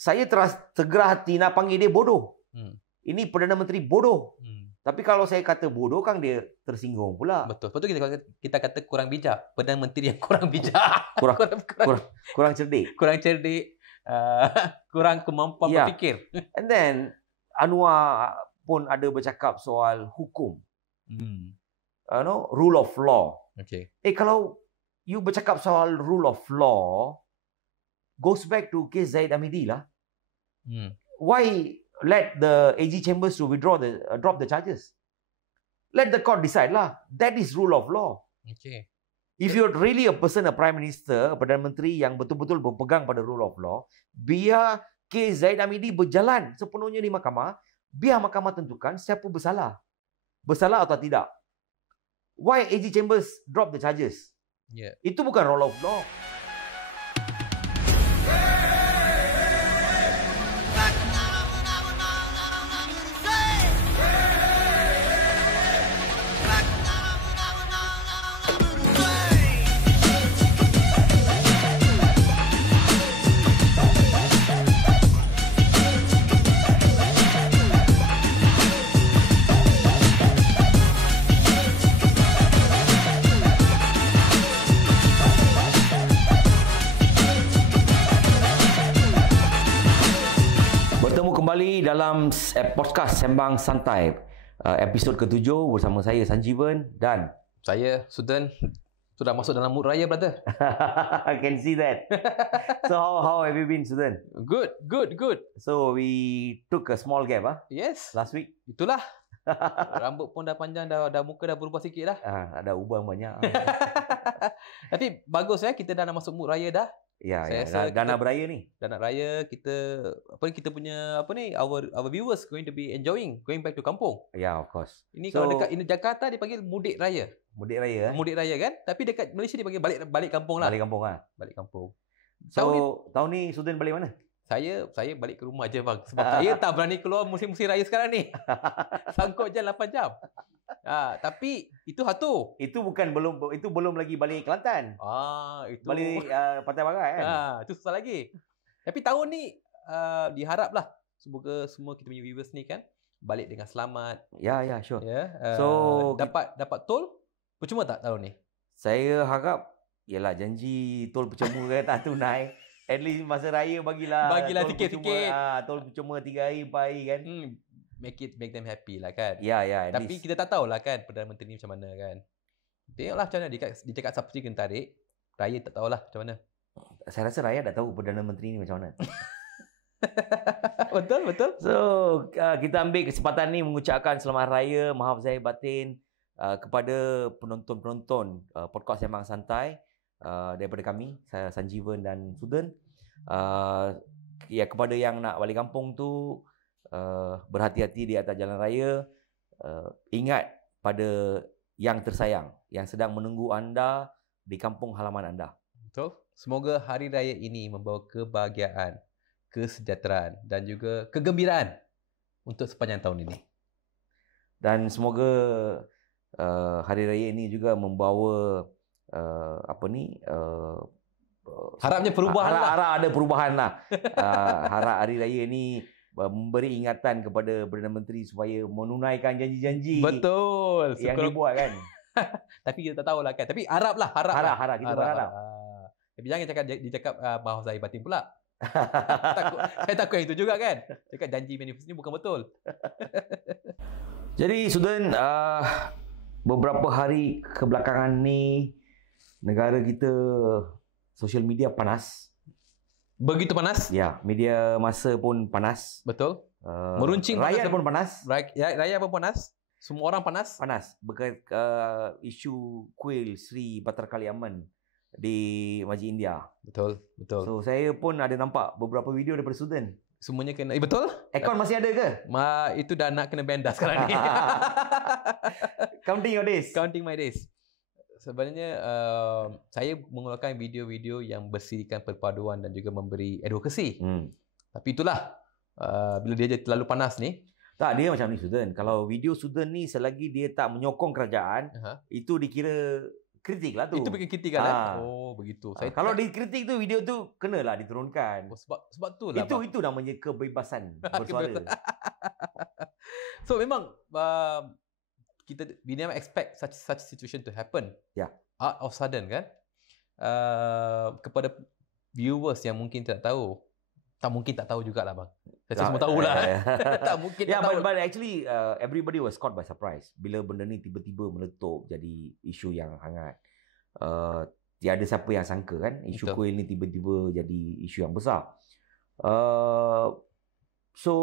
saya tergerah hati nak panggil dia bodoh. Ini Perdana Menteri bodoh. Tapi kalau saya kata bodoh kan dia tersinggung pula. Betul. Lepas tu kita kata kurang bijak. Perdana Menteri yang kurang bijak. kurang cerdik. Kurang cerdik. Kurang kemampuan berfikir. And then Anwar pun ada bercakap soal hukum. Rule of law. Okay. Kalau you bercakap soal rule of law, goes back to case Zaid Hamidi lah. Why let the AG Chambers to drop the charges? Let the court decide lah. That is rule of law. Okay. If you're really a person, a prime minister, a Perdana Menteri yang betul-betul berpegang pada rule of law, biar kes Zaid Hamidi berjalan sepenuhnya di mahkamah, biar mahkamah tentukan siapa bersalah. Bersalah atau tidak. Why AG Chambers drop the charges? Yeah. Itu bukan rule of law. Kembali dalam podcast Sembang Santai, episod ke-7 bersama saya Sanjeevan dan saya Sudhan. Sudah masuk dalam mood raya, brother. I can see that. So how have you been, Sudhan? Good. So we took a small gap, Yes. Last week. Itulah. Rambut pun dah panjang, dah muka dah berubah sikit dah. Ada ubah banyak. Tapi bagus kita dah nak masuk mood raya dah. Ya, dah nak beraya ni. Dah nak raya, kita punya our viewers going to be enjoying going back to kampung. Ya, of course. Ini kalau dekat Jakarta dipanggil mudik raya. Mudik raya. Mudik raya kan? Tapi dekat Malaysia dipanggil balik kampung lah. Balik kampung lah. Balik kampung. So, tahun ni Sudhan balik mana? Saya balik ke rumah je bang. Sebab saya tak berani keluar musim-musim raya sekarang ni. Sangkut je 8 jam. Tapi itu satu. Itu belum lagi balik Kelantan. Itu balik Pantai Barat kan. Itu susah lagi. Tapi tahun ni diharaplah semoga semua kita punya viewers ni kan balik dengan selamat. Ya, sure. So dapat tol percuma tak tahun ni? Saya harap yalah janji tol percuma tak tunai. At least masa raya bagilah sikit-sikit. Tol percuma 3 hari 4 hari kan. Make them happy lah kan. Ya. Tapi kita tak tahulah kan Perdana Menteri ni macam mana kan. Tengoklah macam mana dia cakap subsidi kena tarik. Raya tak tahulah macam mana. Saya rasa rakyat dah tahu Perdana Menteri ni macam mana. Betul. So kita ambil kesempatan ni mengucapkan selamat raya, maaf zahir batin kepada penonton-penonton podcast Sembang Santai daripada kami, saya Sanjeevan dan Sudhan. Kepada yang nak balik kampung tu, berhati-hati di atas jalan raya. Ingat pada yang tersayang yang sedang menunggu anda di kampung halaman anda. Betul. Semoga hari raya ini membawa kebahagiaan, kesejahteraan dan juga kegembiraan untuk sepanjang tahun ini. Dan semoga hari raya ini juga membawa harapnya perubahan harap ada perubahan lah. Harap hari raya ni memberi ingatan kepada Perdana Menteri supaya menunaikan janji-janji. Betul. Yang dibuat kan. Tapi kita tak tahulah kan. Tapi harap kita berharap. Tapi jangan dicakap bahawa zahir batin pula. Saya takut yang itu juga kan. Cakap janji manifest ni bukan betul. Jadi Sudhan, beberapa hari kebelakangan ni negara kita social media panas. Begitu panas? Ya, media masa pun panas. Betul. Meruncing. Rakyat pun panas. Rakyat pun panas. Semua orang panas. Isu kuil Sri Bhattrakaliamman di Masjid India. Betul. So saya pun ada nampak beberapa video daripada Sudhan. Semuanya kena. Betul. Akaun masih ada ke? Itu dah nak kena benda sekarang ni. Counting my days. Sebenarnya saya mengeluarkan video-video yang bersihkan perpaduan dan juga memberi advokasi. Tapi itulah bila dia terlalu panas ni. Tak, dia macam ni Sudhan. Kalau video Sudhan ni selagi dia tak menyokong kerajaan, itu dikira kritik lah tu. Itu bikin kritik kan? Oh, begitu. Kalau dikritik tu, video tu kenalah diturunkan. Sebab tu lah. Itu namanya kebebasan bersuara. So memang we never expect such situation to happen. Out of sudden kan. Kepada viewers yang mungkin tak tahu, tak tahu jugalah bang. Saya semua tahulah. Tak mungkin tak tahu. But actually everybody was caught by surprise bila benda ni tiba-tiba meletup jadi isu yang hangat. Tiada siapa yang sangka kan isu kuil ni tiba-tiba jadi isu yang besar. So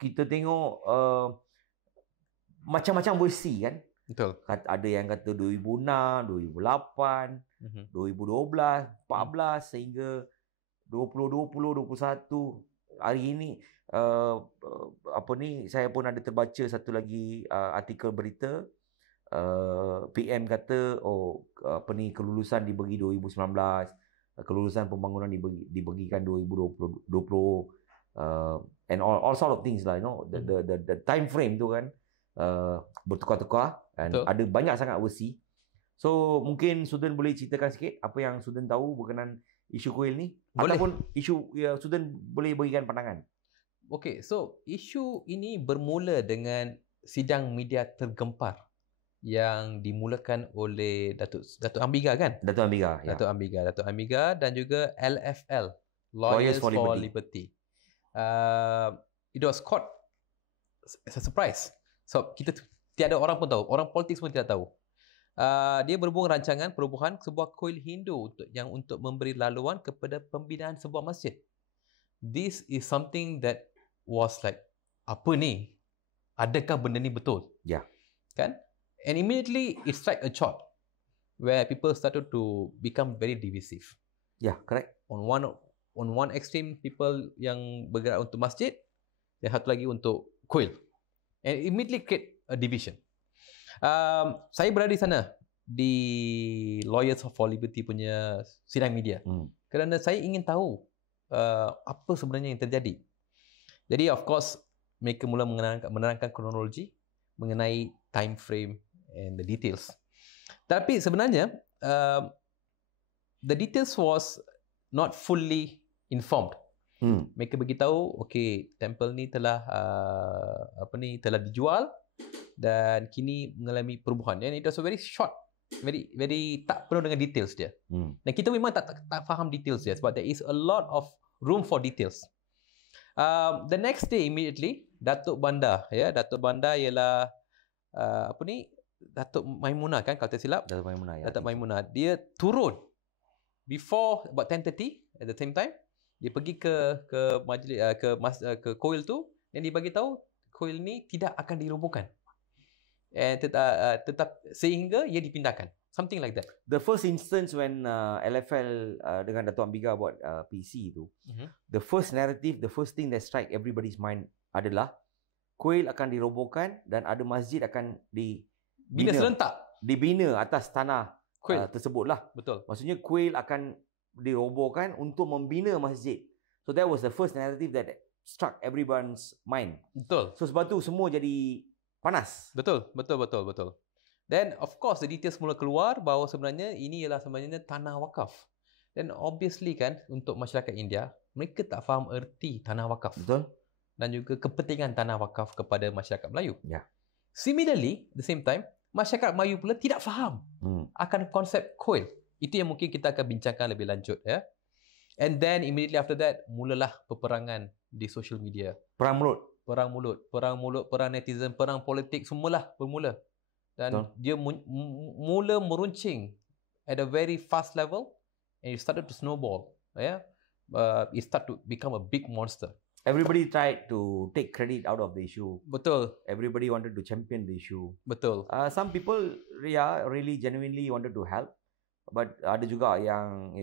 kita tengok macam-macam versi kan. Betul. Ada yang kata 2006, 2008, 2012, 14 sehingga 2020, 21 hari ini saya pun ada terbaca satu lagi artikel berita PM kata kelulusan dibagi 2019, kelulusan pembangunan dibagikan 2020 and all sort of things lah, you know, the time frame tu kan bertukar-tukar dan ada banyak sangat versi. So mungkin Suden boleh ceritakan sikit apa yang Suden tahu berkenaan isu kuil ni, boleh. Ataupun isu Suden boleh berikan pandangan. Okay, so isu ini bermula dengan sidang media tergempar yang dimulakan oleh Datuk Ambiga kan? Datuk Ambiga dan juga LFL, Lawyers for Liberty. It was caught as a surprise. So kita tiada orang pun tahu, orang politik pun tidak tahu. Dia berhubung rancangan perubahan sebuah kuil Hindu untuk memberi laluan kepada pembinaan sebuah masjid. This is something that was like, apa ni? Adakah benda ni betul? Kan? And immediately it struck a chord where people started to become very divisive. Correct. On one extreme, people yang bergerak untuk masjid, dan satu lagi untuk kuil. And immediately create a division. Saya berada di sana di Lawyers for Liberty punya sidang media kerana saya ingin tahu apa sebenarnya yang terjadi. Jadi of course mereka mula menerangkan kronologi mengenai time frame and the details. Tapi sebenarnya the details was not fully informed. Mereka beritahu okey, temple ni telah telah dijual dan kini mengalami perubahan. And it was very short, very tak penuh dengan details dia. Dan kita memang tak faham details dia sebab there is a lot of room for details. The next day immediately Datuk Bandar ialah Datuk Maimunah kan, kalau tak silap. Datuk Maimunah dia turun before about 10:30 at the same time. Dia pergi ke majlis ke kuil tu dan dia bagi tahu kuil ni tidak akan dirobohkan. Tetap sehingga ia dipindahkan. Something like that. The first instance when LFL dengan Datuk Ambiga buat PC tu, the first narrative, the first thing that strike everybody's mind adalah kuil akan dirobohkan dan ada masjid akan dibina serentak. Dibina atas tanah kuil tersebutlah. Betul. Maksudnya kuil akan dirobohkan untuk membina masjid. So that was the first narrative that struck everyone's mind. Betul. So sebab tu semua jadi panas. Betul. Then of course the details mula keluar bahawa sebenarnya ini ialah sebenarnya tanah wakaf. Dan obviously kan untuk masyarakat India, mereka tak faham erti tanah wakaf. Betul. Dan juga kepentingan tanah wakaf kepada masyarakat Melayu. Similarly, the same time, masyarakat Melayu pula tidak faham akan konsep kuil. Itu yang mungkin kita akan bincangkan lebih lanjut ya. And then immediately after that mulalah peperangan di social media. Perang mulut, perang netizen, perang politik semualah bermula. Dan dia mula meruncing at a very fast level and it started to snowball. It started to become a big monster. Everybody tried to take credit out of the issue. Betul. Everybody wanted to champion the issue. Betul. Some people really genuinely wanted to help. But ada juga yang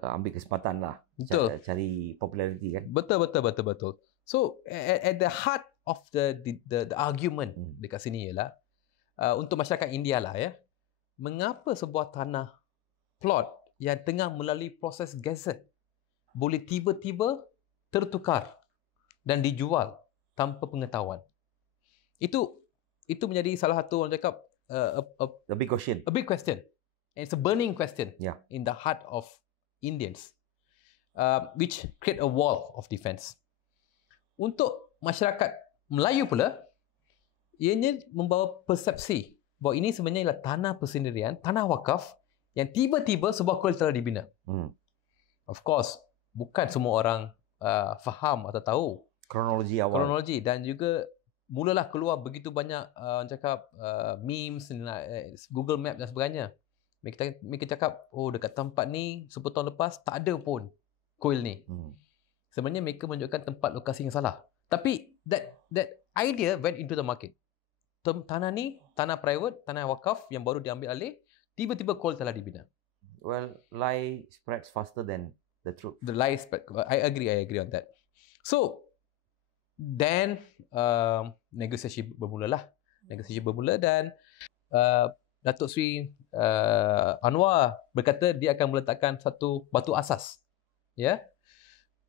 ambil kesempatan lah. Betul. Cari popularity kan. Betul. So at the heart of the argument dekat sini ialah untuk masyarakat India lah ya. Mengapa sebuah tanah plot yang tengah melalui proses gazette boleh tiba-tiba tertukar dan dijual tanpa pengetahuan? Itu menjadi salah satu orang cakap a big question. A big question. And it's a burning question Yeah. in the heart of Indians, which create a wall of defense. Untuk masyarakat Melayu pula, ianya membawa persepsi bahawa ini sebenarnya ialah tanah persendirian, tanah wakaf yang tiba-tiba sebuah kuil telah dibina. Of course, bukan semua orang faham atau tahu kronologi awal. Kronologi, dan juga mulalah keluar begitu banyak orang cakap memes, Google Map dan sebagainya. Mereka cakap, oh dekat tempat ni 10 tahun lepas tak ada pun kuil ni. Sebenarnya mereka menunjukkan tempat lokasi yang salah. Tapi that idea went into the market. Tanah ni, tanah private, tanah wakaf yang baru diambil alih, tiba-tiba kuil telah dibina. Well, lie spreads faster than the truth. The lie spread. I agree on that. So, then negosiasi bermula dan Datuk Seri Anwar berkata dia akan meletakkan satu batu asas. Ya.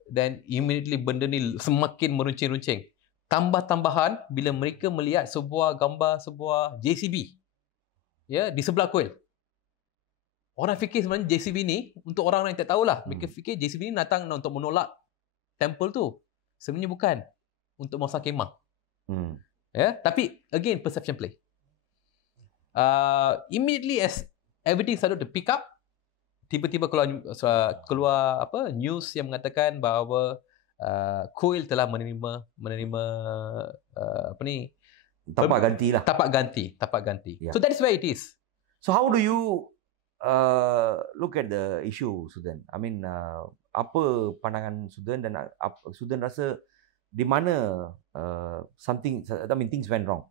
Dan immediately benda ni semakin meruncing-runcing. Tambah-tambahan bila mereka melihat sebuah gambar sebuah JCB di sebelah kuil. Orang fikir sebenarnya JCB ni, untuk orang yang tak tahulah, mereka fikir JCB ni datang untuk menolak temple tu. Sebenarnya bukan. Untuk masa kemah. Tapi again, perception play. Immediately as everything started to pick up, tiba-tiba keluar news yang mengatakan bahawa kuil telah menerima tapak ganti lah. Tapak ganti. Yeah. So that is where it is. So how do you look at the issue, Sudan? I mean, apa pandangan Sudan, dan Sudan rasa di mana things went wrong?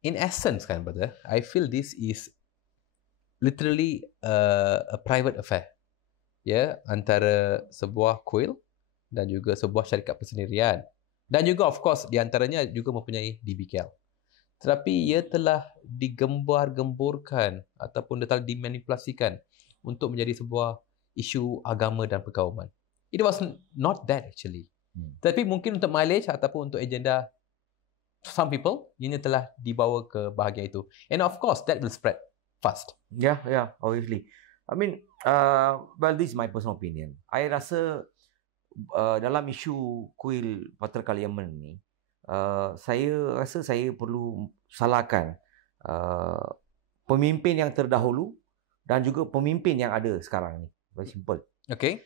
In essence kan, brother, I feel this is literally a private affair. Antara sebuah kuil dan juga sebuah syarikat persendirian. Dan juga of course di antaranya juga mempunyai DBKL. Tetapi ia telah digembar-gemburkan ataupun telah dimanipulasikan untuk menjadi sebuah isu agama dan perkauman. It was not that actually. Tapi mungkin untuk mileage ataupun untuk agenda some people, ini telah dibawa ke bahagian itu. And of course that will spread fast. Yeah, obviously. I mean, well, this is my personal opinion. I rasa dalam isu kuil Patra Kaliaman ni, saya rasa saya perlu salahkan pemimpin yang terdahulu dan juga pemimpin yang ada sekarang ni. Very simple. Okay.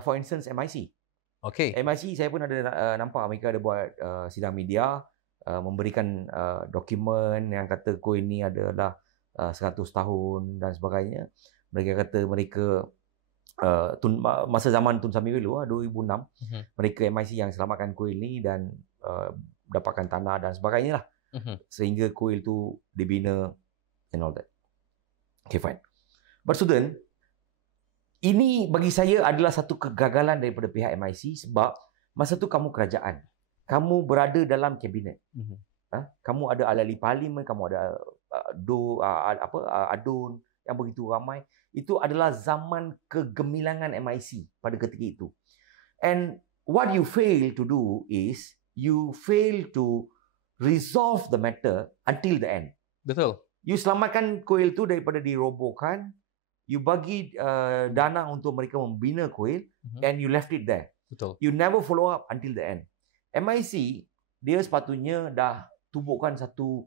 For instance, MIC. Okay. MIC saya pun ada nampak mereka ada buat sidang media, memberikan dokumen yang kata kuil ni adalah 100 tahun dan sebagainya. Mereka kata masa zaman Tun Samiul 2006, mereka MIC yang selamatkan kuil ni dan dapatkan tanah dan sebagainya lah. Sehingga kuil tu dibina and all that. Okay, fine. But Sudan, ini bagi saya adalah satu kegagalan daripada pihak MIC sebab masa tu kamu kerajaan. Kamu berada dalam kabinet. Kamu ada ahli parlimen, kamu ada adun yang begitu ramai. Itu adalah zaman kegemilangan MIC pada ketika itu. And what you fail to do is you fail to resolve the matter until the end. Betul. You selamatkan kuil tu daripada dirobohkan. You bagi dana untuk mereka membina kuil, and you left it there. Betul. You never follow up until the end. MIC, dia sepatutnya dah tubuhkan satu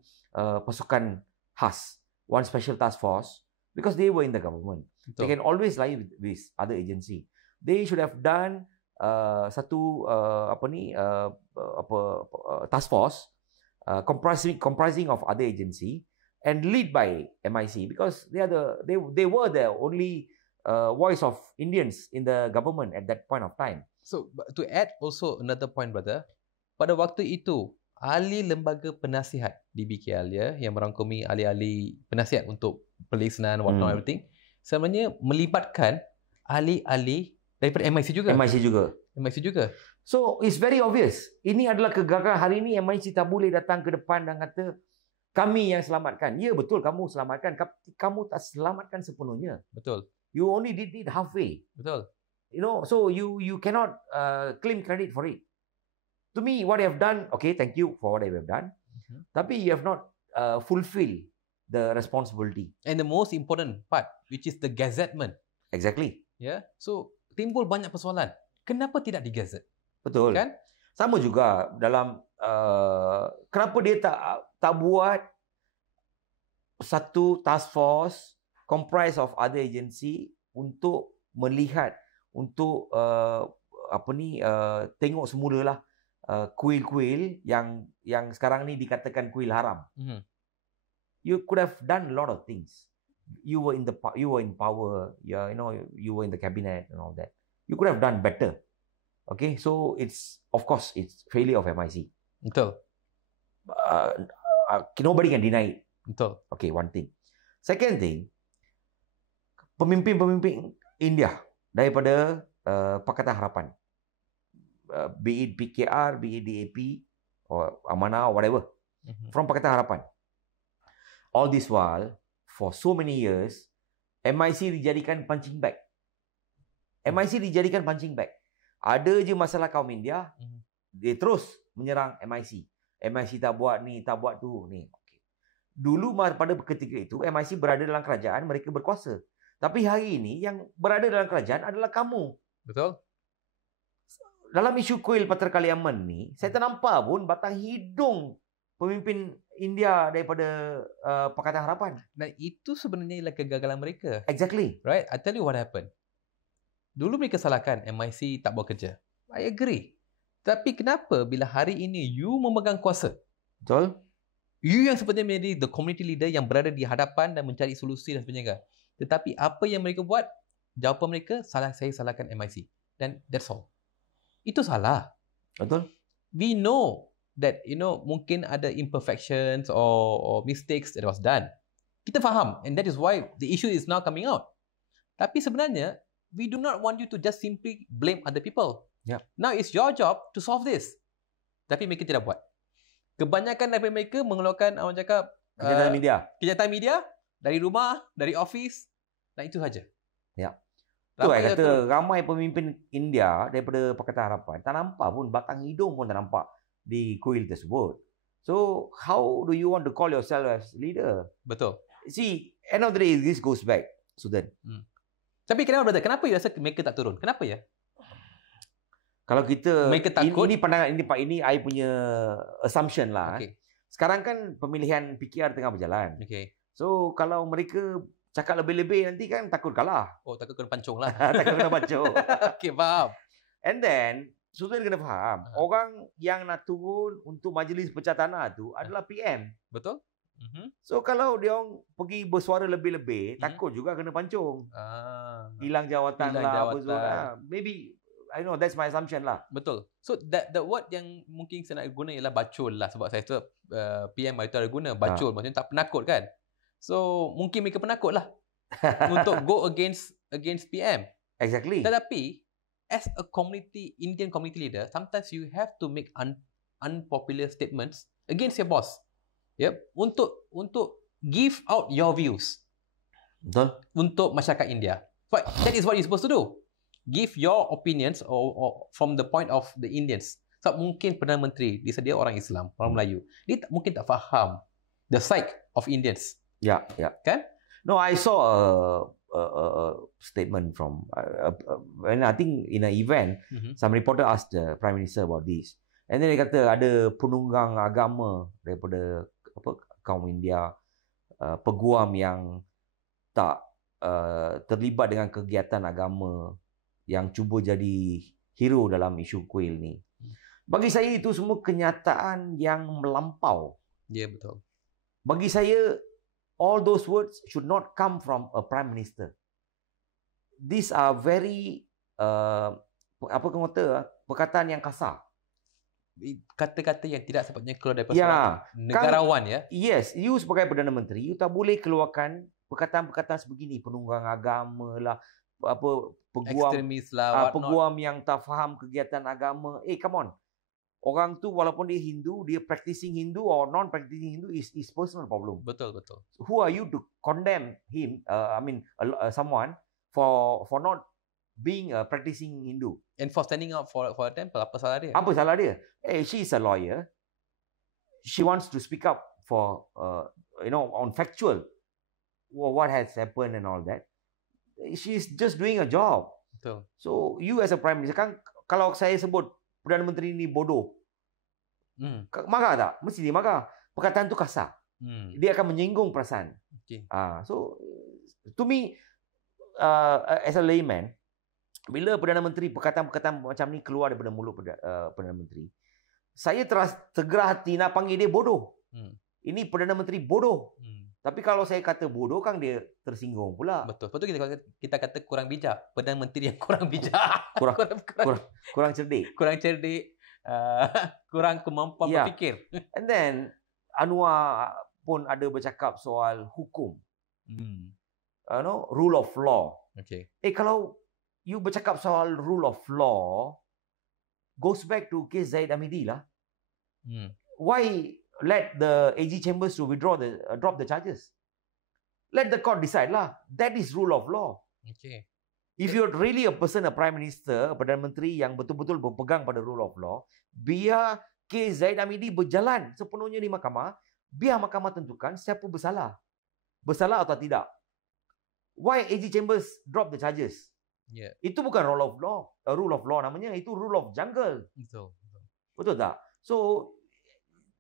pasukan khas, one special task force, because they were in the government. Betul. They can always lie with other agency. They should have done satu task force comprising of other agency, and lead by MIC, because they were the only voice of Indians in the government at that point of time. So to add also another point, brother, pada waktu itu ahli lembaga penasihat DBKL yang merangkumi ahli-ahli penasihat untuk pelaksanaan whatnot everything, sebenarnya melibatkan ahli-ahli daripada MIC juga. So it's very obvious. Ini adalah kegagalan. Hari ini MIC tak boleh datang ke depan dan kata kami yang selamatkan. Ya, betul, kamu selamatkan. Kamu tak selamatkan sepenuhnya. Betul. You only did it halfway. Betul. So you cannot claim credit for it. To me, what you have done, okay, thank you for what you have done. Tapi you have not fulfill the responsibility. And the most important part, which is the gazettement. Exactly. Yeah. So timbul banyak persoalan. Kenapa tidak digazet? Betul. Kan? Sama juga dalam kenapa dia tak buat satu task force comprised of other agency untuk melihat, untuk tengok semulalah kuil-kuil yang sekarang ni dikatakan kuil haram. You could have done a lot of things. You were in power, you were in the cabinet and all that. You could have done better. Okay, so it's failure of MIC. Betul. Nobody can deny it. Betul. Okay, one thing. Second thing, pemimpin-pemimpin India daripada Pakatan Harapan, be it PKR, be it DAP or Amanah or whatever, from Pakatan Harapan. All this while, for so many years, MIC dijadikan punching bag. MIC dijadikan punching bag. Ada je masalah kaum India, dia terus menyerang MIC. MIC tak buat ni, tak buat tu. Ni. Okay. Dulu pada ketika itu, MIC berada dalam kerajaan, mereka berkuasa. Tapi hari ini, yang berada dalam kerajaan adalah kamu. Betul. Dalam isu kuil Patra Kaliaman ni, saya tak nampak pun batang hidung pemimpin India daripada Pakatan Harapan. Dan itu sebenarnya ialah kegagalan mereka. Exactly. Right? I tell you what happened. Dulu mereka salahkan MIC tak buat kerja. I agree. Tapi kenapa bila hari ini you memegang kuasa? Betul. You yang sebenarnya menjadi the community leader yang berada di hadapan dan mencari solusi dan sebagainya. Tetapi apa yang mereka buat? Jawapan mereka, saya salahkan MIC. Dan that's all. Itu salah. Betul. We know that mungkin ada imperfections or mistakes that was done. Kita faham, and that is why the issue is now coming out. Tapi sebenarnya we do not want you to just simply blame other people. Yeah. Now it's your job to solve this. Tapi mereka tidak buat. Kebanyakan daripada mereka mengeluarkan orang cakap kejahatan media dari rumah, dari office, dan itu saja. Ya. Tu saya kata ramai pemimpin India daripada Pakatan Harapan tak nampak pun, batang hidung pun tak nampak di kuil tersebut. So how do you want to call yourself as leader? Betul. See, end of the day this goes back, Sudan. Tapi kenapa you rasa mereka tak turun? Kenapa ya? Kalau kita mereka takut, ini pandangan ini I punya assumption lah. Okay. Sekarang kan pemilihan PKR tengah berjalan. Okay. So kalau mereka cakap lebih-lebih nanti kan takut kalah. Oh, takut kena pancung lah. Takut kena pancung. Okay, faham. And then Sudan kena faham, orang yang nak turun untuk majlis pecah tanah tu adalah PM. Betul. So kalau dia orang pergi bersuara lebih-lebih, takut juga kena pancung. Hilang jawatan lah. Maybe, I know, that's my assumption lah. Betul. So the word yang mungkin saya nak guna ialah bacul lah. Sebab saya tu PM itu ada guna bacul. Maksudnya tak penakut kan. So mungkin mereka penakut lah untuk go against PM. Exactly. Tetapi as a Indian community leader, sometimes you have to make unpopular statements against your boss. Yep, untuk give out your views. Betul. Untuk masyarakat India. But that is what you're supposed to do. Give your opinions or from the point of the Indians. Sebab mungkin Perdana Menteri, dia sedia orang Islam, orang Melayu. Dia mungkin tak faham the psyche of Indians. Ya. Kan? No, I saw a statement from and I think in an event, some reporter asked the Prime Minister about this. And then dia kata ada penunggang agama daripada kaum India, peguam yang tak terlibat dengan kegiatan agama, yang cuba jadi hero dalam isu kuil ni. Bagi saya itu semua kenyataan yang melampau. Ya, betul. Bagi saya, all those words should not come from a Prime Minister. These are very perkataan yang kasar. Kata-kata yang tidak sepatutnya keluar daripada negarawan ya. Yes, you sebagai Perdana Menteri, you tak boleh keluarkan perkataan-perkataan sebegini, penunggang agama lah, peguam ekstremis lah, peguam yang tak faham kegiatan agama. Come on. Orang tu walaupun dia Hindu, dia practicing Hindu or non-practicing Hindu is personal problem. Betul. Who are you to condemn him? Someone for not being a practicing Hindu and for standing up for them. Apa salah dia? Apa salah dia? She is a lawyer. She wants to speak up for on factual what has happened and all that. She's just doing a job. Betul. So you as a Prime Minister kan, kalau saya sebut Perdana Menteri ni bodoh, marah tak? Mesti dia marah. Perkataan tu kasar. Dia akan menyinggung perasaan. Okay. So to me, as a layman, bila Perdana Menteri perkataan-perkataan macam ni keluar daripada mulut Perdana Menteri, saya tergerah hati nak panggil dia bodoh. Ini Perdana Menteri bodoh. Tapi kalau saya kata bodoh kan dia tersinggung pula. Betul. Lepas tu kita kata kurang bijak. Perdana Menteri yang kurang bijak. kurang cerdik. Kurang cerdik. Kurang kemampuan berfikir. And then Anwar pun ada bercakap soal hukum. Rule of law. Okay. Kalau you bercakap soal rule of law, goes back to case Zahid Hamidi lah. Why let the AG Chambers to withdraw drop the charges? Let the court decide lah. That is rule of law. Okay. If you're really a Prime Minister, Perdana Menteri yang betul-betul berpegang pada rule of law, biar kes Zahid Hamidi berjalan sepenuhnya di mahkamah, biar mahkamah tentukan siapa bersalah. Bersalah atau tidak. Why AG Chambers drop the charges? Yeah. Itu bukan rule of law namanya, itu rule of jungle. Betul tak? So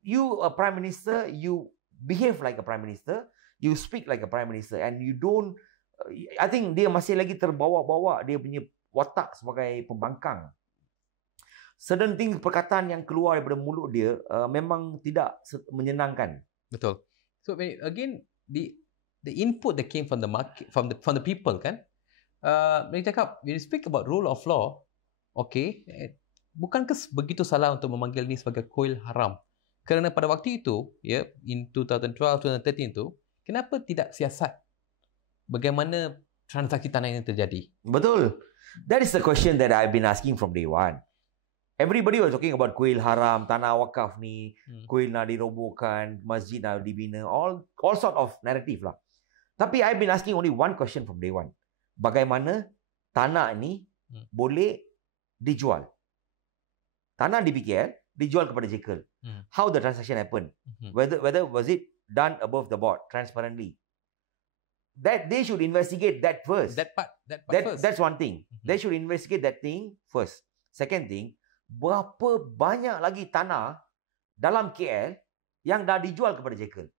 you a Prime Minister, you behave like a Prime Minister, you speak like a Prime Minister, and you don't. I think dia masih lagi terbawa-bawa dia punya watak sebagai pembangkang. Certain things, perkataan yang keluar daripada mulut dia memang tidak menyenangkan. Betul. So again, the input that came from the market, from the people kan. Mereka cakap, when you speak about rule of law, okay, bukankah begitu salah untuk memanggil ni sebagai kuil haram? Kerana pada waktu itu, in 2012, 2013 tu, kenapa tidak siasat bagaimana transaksi tanah ini terjadi? Betul. That is the question that I've been asking from day one. Everybody was talking about kuil haram, tanah wakaf ni, kuil nak dirobohkan, masjid nak dibina, all sort of narrative lah. Tapi I've been asking only one question from day one. Bagaimana tanah ni boleh dijual? Tanah di PKL dijual kepada Jekyll. How the transaction happened? Whether was it done above the board transparently? That they should investigate that first. That part first. That's one thing. They should investigate that thing first. Second thing, berapa banyak lagi tanah dalam KL yang dah dijual kepada Jekyll?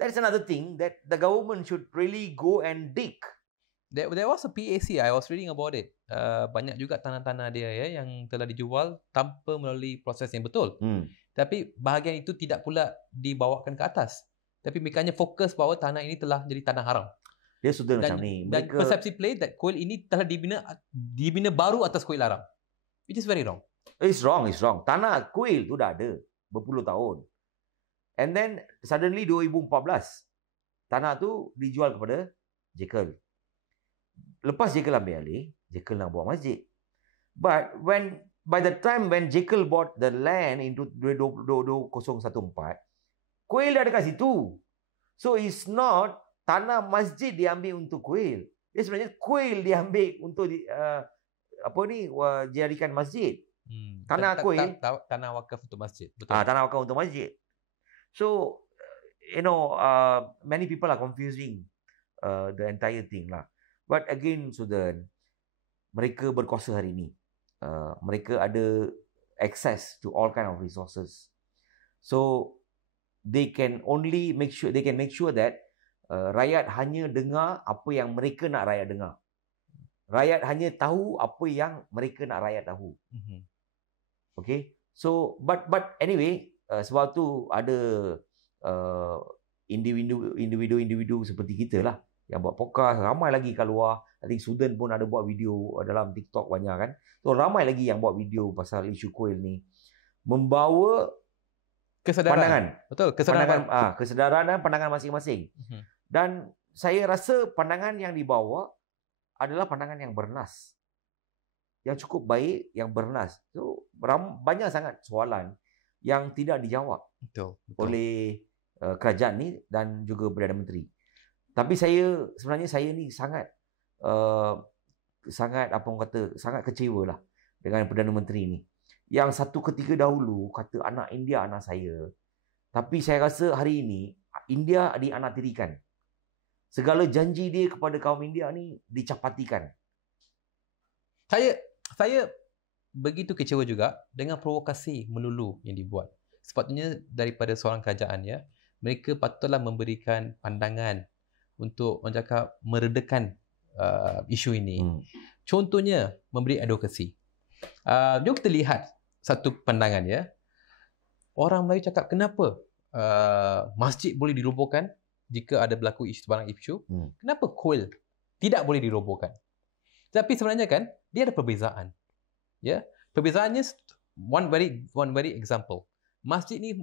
That is another thing that the government should really go and dig. There was a PAC, I was reading about it. Banyak juga tanah-tanah dia yang telah dijual tanpa melalui proses yang betul. Tapi bahagian itu tidak pula dibawakan ke atas. Tapi mereka hanya fokus bahawa tanah ini telah jadi tanah haram. Dia sudah macam ni. Dan persepsi play that kuil ini telah dibina baru atas kuil haram. Which is very wrong. It's wrong. Tanah kuil tu dah ada berpuluh tahun. And then suddenly 2014 tanah tu dijual kepada Jekyll. Lepas Jekyll ambil alih, Jekyll nak buat masjid. But by the time when Jekyll bought the land into 2014, kuil dah ada kat situ. So it's not tanah masjid diambil untuk kuil. Dia sebenarnya kuil diambil untuk dijadikan masjid. Tanah kuil, tanah wakaf untuk masjid. Betul. Tanah wakaf untuk masjid. So many people are confusing the entire thing lah. But again, Sudan, mereka berkuasa hari ini. Mereka ada access to all kind of resources. So they can make sure that rakyat hanya dengar apa yang mereka nak rakyat dengar. Rakyat hanya tahu apa yang mereka nak rakyat tahu. Okay. So but anyway, sebab tu ada individu seperti kita lah yang buat podcast, ramai lagi kat luar. I think Sudan pun ada buat video dalam TikTok banyak kan. So ramai lagi yang buat video pasal isu kuil ni, membawa kesedaran. Pandangan. Betul, kesedaran. Kesedaran dan pandangan masing-masing. Dan saya rasa pandangan yang dibawa adalah pandangan yang bernas. Yang cukup baik, yang bernas. So banyak sangat soalan yang tidak dijawab oleh kerajaan ni dan juga Perdana Menteri. Tapi sebenarnya saya ni sangat sangat kecewa lah dengan Perdana Menteri ni. Yang satu ketika dahulu kata anak India anak saya. Tapi saya rasa hari ini India dianaktirikan. Segala janji dia kepada kaum India ni dicapatikan. Saya begitu kecewa juga dengan provokasi melulu yang dibuat. Sepatutnya daripada seorang kerajaan, ya, mereka patutlah memberikan pandangan untuk orang cakap meredakan isu ini. Contohnya memberi advokasi. Jom kita lihat satu pandangan, ya. Orang Melayu cakap kenapa masjid boleh dirobohkan jika ada berlaku sebarang isu. Kenapa kuil tidak boleh dirobohkan? Tapi sebenarnya kan dia ada perbezaan. Ya, perbezaannya one very example. Masjid ni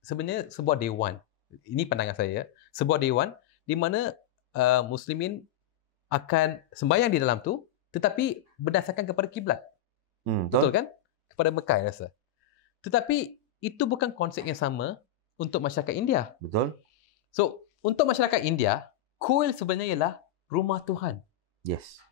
sebenarnya sebuah dewan. Ini pandangan saya, ya. Sebuah dewan di mana muslimin akan sembahyang di dalam tu, tetapi berdasarkan kepada kiblat. Betul kan? Kepada Mekah rasa. Tetapi itu bukan konsep yang sama untuk masyarakat India. Betul. So, untuk masyarakat India, kuil sebenarnya ialah rumah Tuhan. Yes.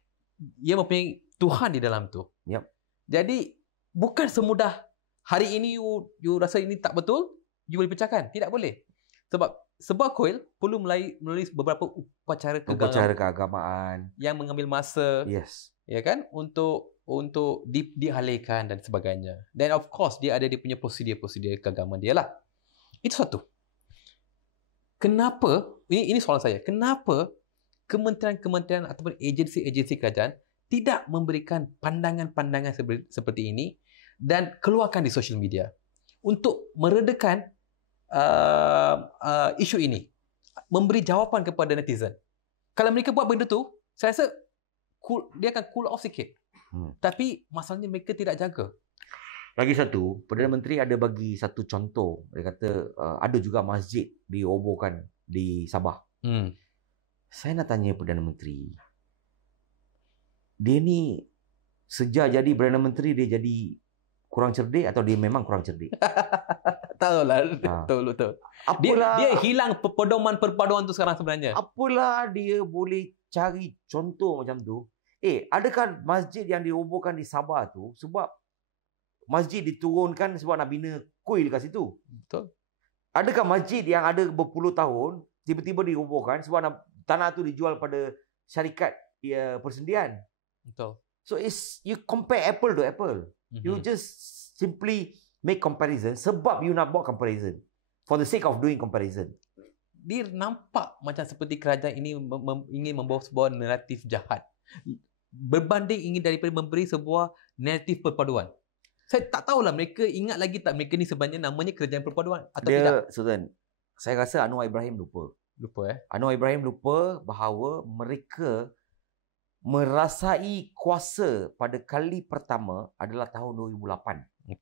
Ia mempunyai Tuhan di dalam tu. Yep. Jadi, bukan semudah hari ini you rasa ini tak betul, you boleh pecahkan. Tidak boleh. Sebab sebuah kuil perlu melalui beberapa upacara keagamaan yang mengambil masa. Yes. Ya kan? Untuk dialihkan dan sebagainya. Dan of course, dia ada dia punya prosedur keagamaan dia lah. Itu satu. Kenapa, ini soalan saya, kenapa kementerian-kementerian ataupun agensi-agensi kerajaan tidak memberikan pandangan-pandangan seperti ini dan keluarkan di social media untuk meredakan isu ini, memberi jawapan kepada netizen. Kalau mereka buat benda tu, saya rasa dia akan cool off sikit. Tapi masalahnya mereka tidak jaga. Lagi satu, Perdana Menteri ada bagi satu contoh. Dia kata ada juga masjid dirobohkan di Sabah. Saya nak tanya Perdana Menteri, dia ni sejak jadi Perdana Menteri dia jadi kurang cerdik atau dia memang kurang cerdik? Tahulah, betul. Dia hilang pedoman perpaduan tu sekarang sebenarnya. Apalah dia boleh cari contoh macam tu? Adakah masjid yang dirobohkan di Sabah tu sebab masjid diturunkan sebab nak bina kuil kat situ? Betul. Adakah masjid yang ada berpuluh tahun tiba-tiba dirobohkan sebab tanah tu dijual pada syarikat persendian? Betul. So you compare apple to apple. You just simply make comparison sebab you nak buat comparison for the sake of doing comparison. Dia nampak macam seperti kerajaan ini ingin membawa sebuah naratif jahat berbanding ingin daripada memberi sebuah naratif perpaduan. Saya tak tahulah mereka ingat lagi tak mereka ni sebenarnya namanya kerajaan perpaduan atau tidak. Sultan, saya rasa Anwar Ibrahim lupa. Anwar Ibrahim lupa bahawa mereka merasai kuasa pada kali pertama adalah tahun 2008.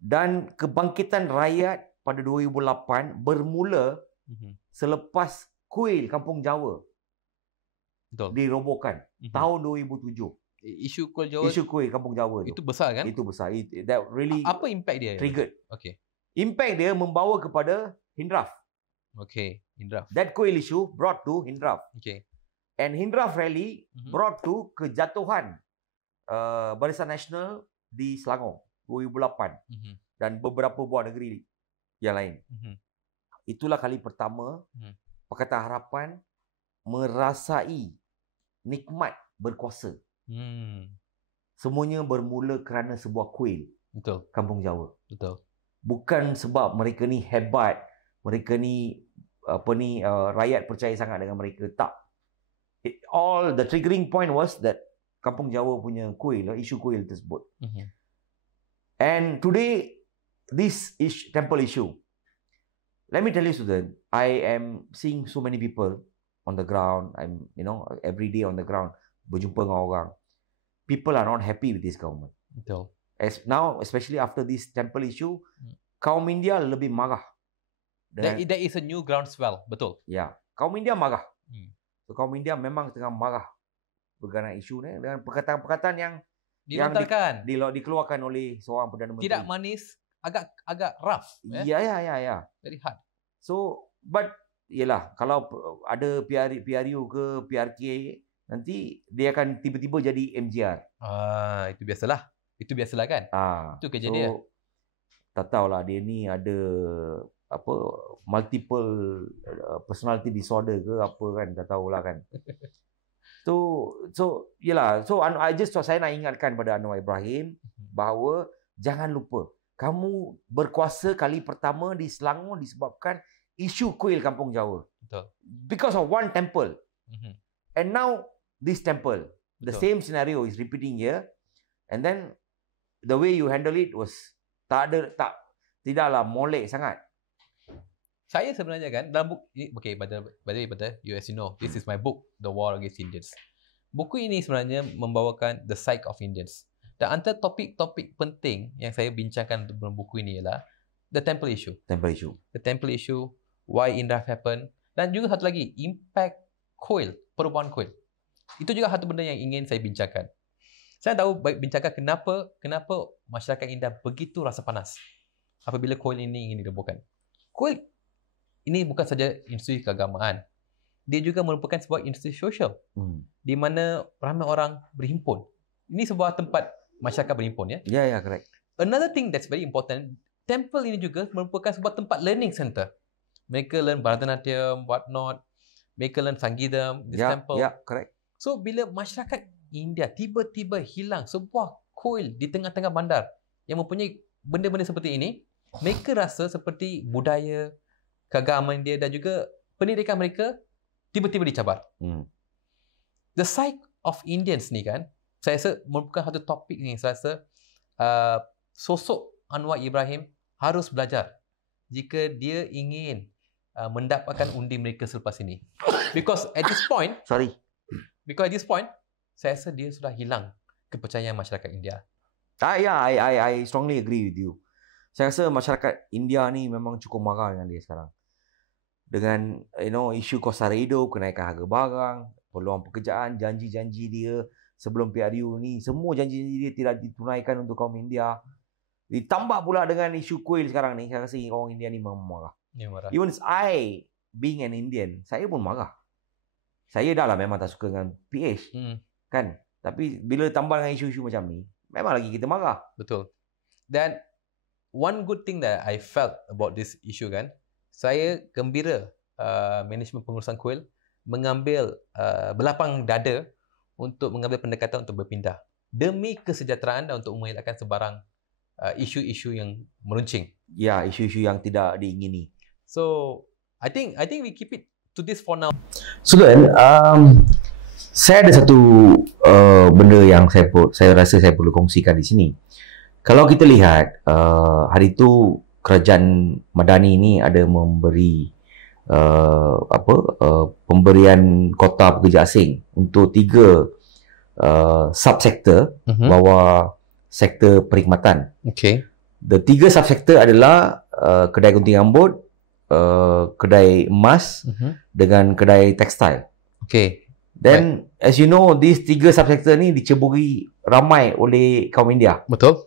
Dan kebangkitan rakyat pada 2008 bermula selepas kuil Kampung Jawa dirobohkan tahun 2007. Isu kuil Kampung Jawa itu besar kan? Itu besar. That really apa impact dia? Triggered. Okay. Impact dia membawa kepada Hindraf. Okay, Hindraf. That kuil issue brought to Hindraf. Okay. And Hindraf rally brought to kejatuhan Barisan Nasional di Selangor 2008 dan beberapa buah negeri yang lain. Itulah kali pertama Pakatan Harapan merasai nikmat berkuasa. Semuanya bermula kerana sebuah kuil. Betul. Kampung Jawa. Betul. Bukan sebab mereka ni hebat, mereka ni rakyat percaya sangat dengan mereka. Tak. All the triggering point was that Kampung Jawa punya kuil, isu kuil tersebut. And today this temple issue, let me tell you, student, I am seeing so many people on the ground. I'm every day on the ground berjumpa dengan orang. People are not happy with this government. Betul. Now, especially after this temple issue, kaum India lebih marah. There is a new groundswell. Betul. Ya, kaum India marah. So, kaum India memang tengah marah berkenaan isu ni dengan perkataan-perkataan yang dilontarkan, dikeluarkan oleh seorang Perdana Menteri. Tidak manis, agak rough. Ya. Very hard. So, but yelah, kalau ada PRU ke PRK, nanti dia akan tiba-tiba jadi MGR. Itu biasalah. Itu biasalah kan? Itu kerja dia. tak tahulah dia ni ada apa multiple personality disorder ke apa kan, tak tahulah kan. So yalah, so saya nak ingatkan pada Anwar Ibrahim bahawa jangan lupa kamu berkuasa kali pertama di Selangor disebabkan isu kuil Kampung Jawa. Betul. Because of one temple. And now this temple, the same scenario is repeating here. And then the way you handle it was tidaklah molek sangat. Saya sebenarnya kan dalam buku, okay, pada you as you know, this is my book, The War Against Indians. Buku ini sebenarnya membawakan the psyche of Indians. Dan antara topik-topik penting yang saya bincangkan dalam buku ini ialah the temple issue. The temple issue, why Indraf happen, dan juga satu lagi, impact kuil, perubahan kuil. Itu juga satu benda yang ingin saya bincangkan. Saya tahu bincangkan kenapa masyarakat India begitu rasa panas apabila kuil ini ingin dirobohkan. Kuil ini bukan saja institusi keagamaan. Dia juga merupakan sebuah institusi sosial di mana ramai orang berhimpun. Ini sebuah tempat masyarakat berhimpun, ya? Ya, correct. Another thing that's very important, temple ini juga merupakan sebuah tempat learning center. Mereka learn Bharatanatyam, whatnot. Mereka learn Sangeetam, this temple. Ya, correct. So, bila masyarakat India tiba-tiba hilang sebuah kuil di tengah-tengah bandar yang mempunyai benda-benda seperti ini, mereka rasa seperti budaya, keagamaan dia dan juga pendidikan mereka tiba-tiba dicabar. The psyche of Indians ni kan, saya rasa merupakan satu topik ni. Saya rasa sosok Anwar Ibrahim harus belajar jika dia ingin mendapatkan undi mereka selepas ini. Because at this point, saya rasa dia sudah hilang kepercayaan masyarakat India. I strongly agree with you. Saya rasa masyarakat India ni memang cukup marah dengan dia sekarang. Dengan isu kos sara hidup, kenaikan harga barang, peluang pekerjaan, janji-janji dia sebelum PRU ni, semua janji-janji dia tidak ditunaikan untuk kaum India. Ditambah pula dengan isu kuil sekarang ni, saya rasa orang India ni memang marah. Ya, marah. Even I being an Indian, saya pun marah. Saya dah lah memang tak suka dengan PH. Kan? Tapi bila tambah dengan isu-isu macam ni, memang lagi kita marah. Betul. Dan one good thing that I felt about this issue kan, saya gembira manajemen pengurusan kuil mengambil berlapang dada untuk mengambil pendekatan untuk berpindah demi kesejahteraan dan untuk mengelakkan sebarang isu-isu yang meruncing. Ya, isu-isu yang tidak diingini. So, I think we keep it to this for now. Sudahn, saya ada satu benda yang saya rasa saya perlu kongsikan di sini. Kalau kita lihat hari itu kerajaan Madani ini ada memberi pemberian kota pekerja asing untuk 3 subsektor bawah sektor perkhidmatan. Okay. The 3 subsektor adalah kedai gunting rambut, kedai emas dengan kedai tekstil. Okay. Then as you know, these 3 subsektor ni diceburi ramai oleh kaum India. Betul.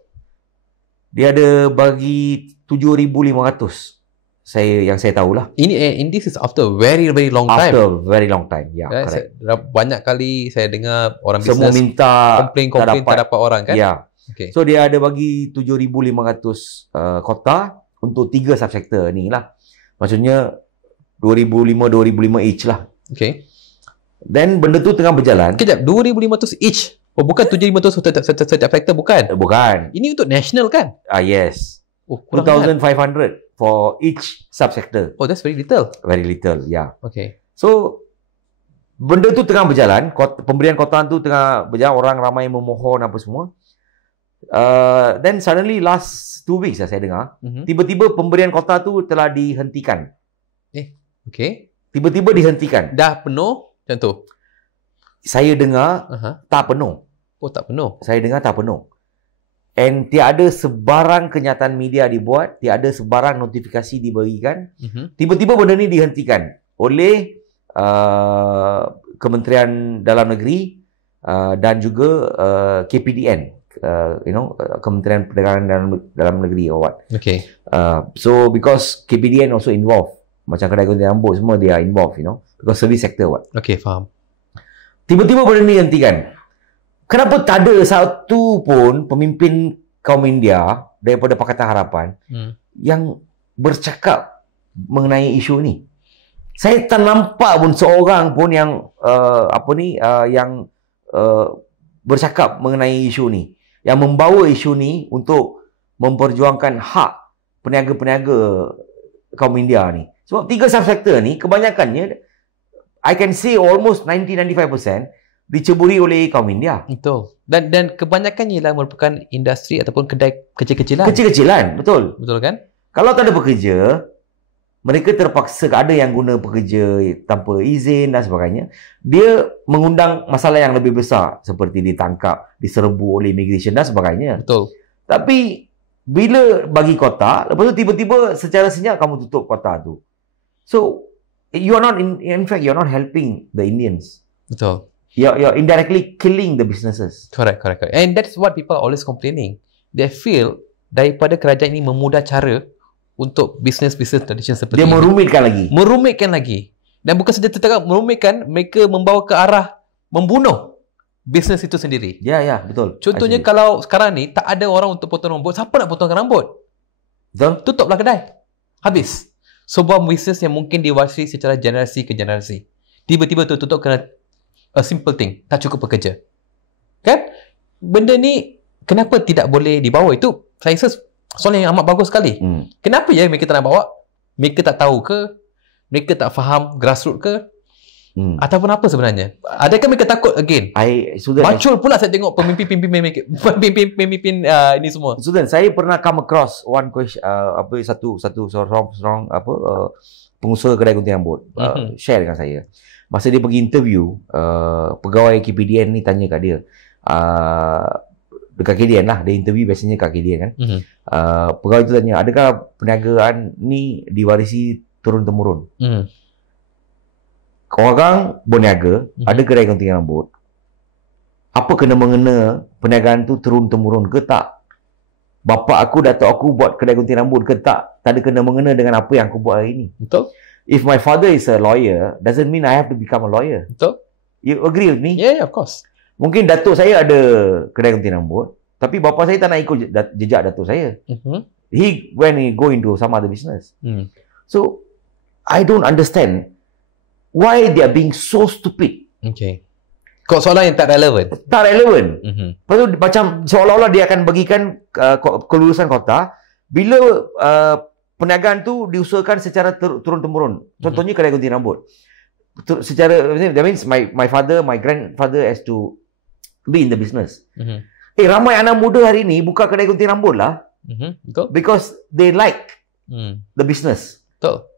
Dia ada bagi 7,500 yang saya tahulah. Ini this is after very long time. After very long time. Ya, correct. Banyak kali saya dengar orang semua bisnes minta komplain tak dapat orang kan? Ya. Okay. So dia ada bagi 7,500 kota untuk 3 subsektor ni lah. Maksudnya 2,500 each lah. Okay. Then benda tu tengah berjalan. Kejap, 2,500 each. Oh, bukan 7,500 setiap sektor, bukan? Bukan. Ini untuk national kan? Yes. Oh, 2,500 for each subsector. Oh, that's very little. Very little, yeah. Okay. So, benda tu tengah berjalan. Pemberian kotaan tu tengah berjalan. Orang ramai memohon apa semua. Then suddenly last 2 weeks saya dengar. Tiba-tiba pemberian kota tu telah dihentikan. Okay. Tiba-tiba dihentikan. Dah penuh macam tu? Saya dengar tak penuh. Oh, tak penuh? Saya dengar tak penuh. And tiada sebarang kenyataan media dibuat, tiada sebarang notifikasi diberikan. Tiba-tiba benda ni dihentikan oleh Kementerian Dalam Negeri dan juga KPDN, Kementerian Perdagangan Dalam Negeri or what. Okay. So because KPDN also involved, macam kedai gunting rambut semua dia involved, because service sector what. Okay, faham. Tiba-tiba benda ni hentikan. Kenapa tak ada satu pun pemimpin kaum India daripada Pakatan Harapan yang bercakap mengenai isu ni. Saya tak nampak pun seorang pun yang yang bercakap mengenai isu ni, yang membawa isu ni untuk memperjuangkan hak peniaga-peniaga kaum India ni. Sebab 3 subsektor ni kebanyakannya, I can say almost 90-95% diceburi oleh kaum India. Betul. Dan kebanyakannya ialah merupakan industri ataupun kedai kecil-kecilan. Kecil-kecilan, betul. Betul kan? Kalau tak ada pekerja, mereka terpaksa, ada yang guna pekerja tanpa izin dan sebagainya. Dia mengundang masalah yang lebih besar seperti ditangkap, diserbu oleh immigration dan sebagainya. Betul. Tapi bila bagi kotak, lepas tu tiba-tiba secara senyap kamu tutup kotak tu. So you are not in fact you are not helping the Indians. Betul. You're indirectly killing the businesses. Correct. And that's what people are always complaining. They feel daripada kerajaan ini memudah cara untuk bisnes-bisnes tradisional seperti dia ini. Merumitkan lagi. Dan bukan saja tercakap merumitkan, mereka membawa ke arah membunuh bisnes itu sendiri. Ya, betul. Contohnya kalau sekarang ni tak ada orang untuk potong rambut, siapa nak potongkan rambut? Betul. Tutuplah kedai. Habis. Sebuah bisnes yang mungkin diwarisi secara generasi ke generasi. Tiba-tiba tutup kerana a simple thing, tak cukup pekerja. Kan? Benda ni kenapa tidak boleh dibawa? Itu saya rasa soalan yang amat bagus sekali. Kenapa ya mereka tak nak bawa? Mereka tak tahu ke? Mereka tak faham grassroots ke? Ataupun apa sebenarnya? Adakah mereka takut again? Macul pula saya tengok pemimpin ini semua. Sudan, saya pernah come across one question, satu seorang pengusaha kedai gunting rambut share dengan saya. Masa dia pergi interview, pegawai KPDN ni tanya kat dia. Dekat KDN lah, dia interview biasanya kat KDN kan. Pegawai tu tanya, adakah perniagaan ni diwarisi turun-temurun? Orang berniaga, ada kedai gunting rambut, apa kena-mengena perniagaan tu turun-temurun ke tak? Bapa aku, datuk aku buat kedai gunting rambut ke tak? Tak ada kena-mengena dengan apa yang aku buat hari ni. Betul. If my father is a lawyer, doesn't mean I have to become a lawyer. Betul. You agree with me? Yeah, of course. Mungkin datuk saya ada kedai gunting rambut, tapi bapa saya tak nak ikut jejak datuk saya. He go into some other business. So, I don't understand why they are being so stupid. Okay. Kok soalan yang tak relevan? Tak relevan. Lepas tu macam seolah-olah dia akan bagikan kelulusan kota bila perniagaan tu diusahakan secara turun-temurun. Contohnya kedai gunting rambut. Secara, that means my father, my grandfather has to be in the business. Ramai anak muda hari ni buka kedai gunting rambut lah. Betul. Because they like the business. Betul.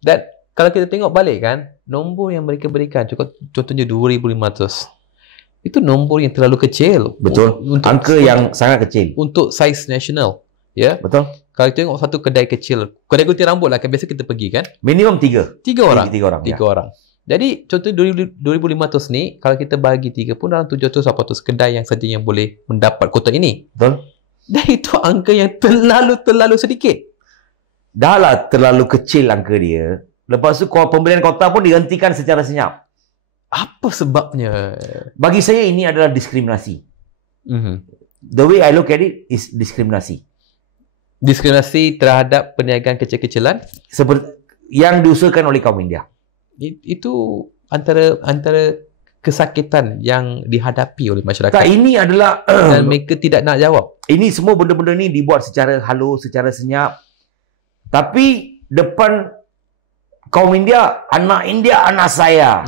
Dan kalau kita tengok balik kan, nombor yang mereka berikan, contohnya 2,500. Itu nombor yang terlalu kecil. Betul. Angka yang sangat kecil. Untuk saiz nasional. Ya. Betul. Kalau kita tengok satu kedai kecil, kedai gunting rambut lah kan biasa kita pergi kan. Minimum 3 orang. 3 orang. Jadi contohnya 2,500 ni, kalau kita bagi 3 pun dalam 700-800 kedai yang saja yang boleh mendapat kota ini. Betul. Dan itu angka yang terlalu sedikit. Dah lah terlalu kecil angka dia. Lepas tu pembelian kota pun dihentikan secara senyap. Apa sebabnya? Bagi saya ini adalah diskriminasi. The way I look at it is diskriminasi. Diskriminasi terhadap perniagaan kecil-kecilan? Seperti yang diusahakan oleh kaum India. Itu antara kesakitan yang dihadapi oleh masyarakat. Tak, ini adalah dan mereka tidak nak jawab. Ini semua benda-benda ni dibuat secara halus, secara senyap. Tapi depan kaum India, anak saya.